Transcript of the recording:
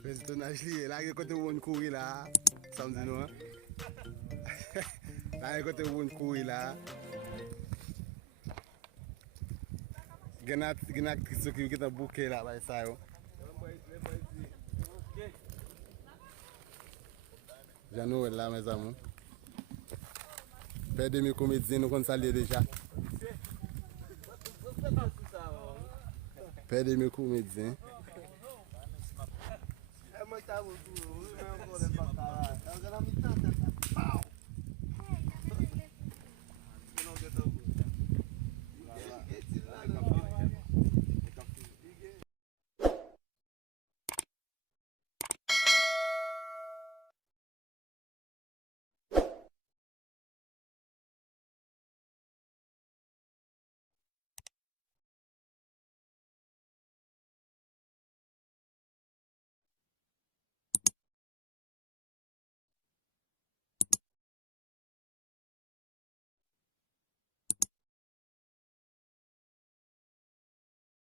Personnage lié, là, il y a côté où on courit là, samedi non. Là, il y a côté où on courit là. Il y a une actrice qui est bouquet là, ça yo. Jean-Noël là, mes amis. Père de mes comédiens, nous connaissons déjà. Père de mes comédiens.